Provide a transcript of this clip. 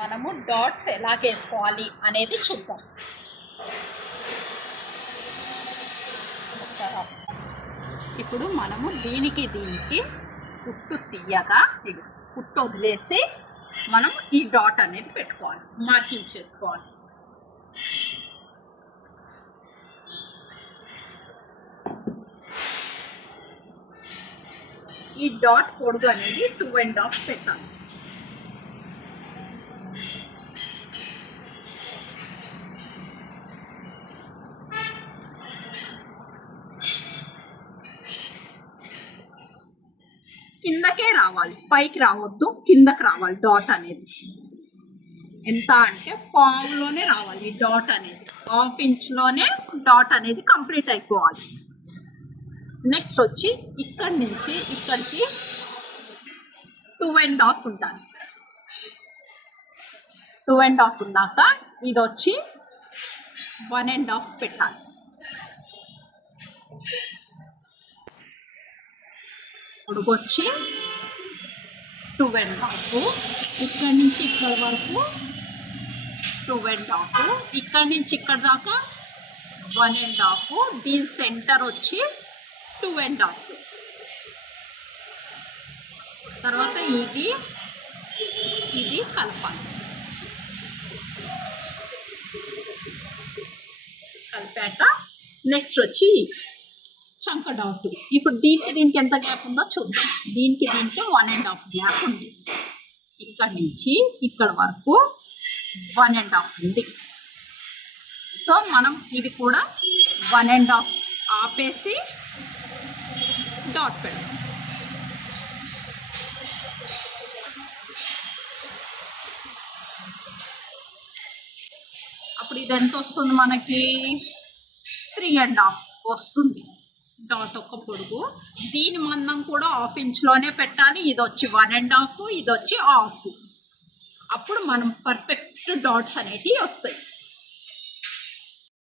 మనము డాట్స్ ఎలా వేసుకోవాలి అనేది చూద్దాం. ఇప్పుడు మనము దీనికి కుట్టు తీయగా కుట్టు వదిలేసి మనం ఈ డాట్ అనేది పెట్టుకోవాలి, మార్కింగ్ చేసుకోవాలి. ఈ డాట్ పొడుగు అనేది 2.5 పెట్టాలి. కిందకే రావాలి, పైకి రావద్దు, కిందకి రావాలి. డాట్ అనేది ఎంత అంటే పావులోనే రావాలి. డాట్ అనేది 1/2 ఇంచ్లోనే డాట్ అనేది కంప్లీట్ అయిపోవాలి. నెక్స్ట్ వచ్చి ఇక్కడి నుంచి ఇక్కడికి 2.5 ఉండాలి. 2.5 ఉన్నాక ఇది వచ్చి 1.5 పెట్టాలి. పొడుగు వచ్చి 2.5, ఇక్కడి నుంచి ఇక్కడ వరకు 2.5, ఇక్కడి నుంచి ఇక్కడ దాకా 1.5, దీని సెంటర్ వచ్చి 2.5. తర్వాత ఇది కలపాలి. కలిపాక నెక్స్ట్ వచ్చి చంక డాట్. ఇప్పుడు దీనికి ఎంత గ్యాప్ ఉందో చూద్దాం. దీనికి 1.5 గ్యాప్ ఉంది. ఇక్కడి నుంచి ఇక్కడ వరకు 1.5 ఉంది. సో మనం ఇది కూడా 1.5 ఆపేసి డాట్ పెడతాం. అప్పుడు ఇది ఎంత వస్తుంది మనకి? 3.5 వస్తుంది డాట్ ఒక పొడుగు. దీని మందం కూడా 1/2 ఇంచ్లోనే పెట్టాలి. ఇది వచ్చి 1.5, ఇది వచ్చి 1/2. అప్పుడు మనం పర్ఫెక్ట్ డాట్స్ అనేటివి వస్తాయి.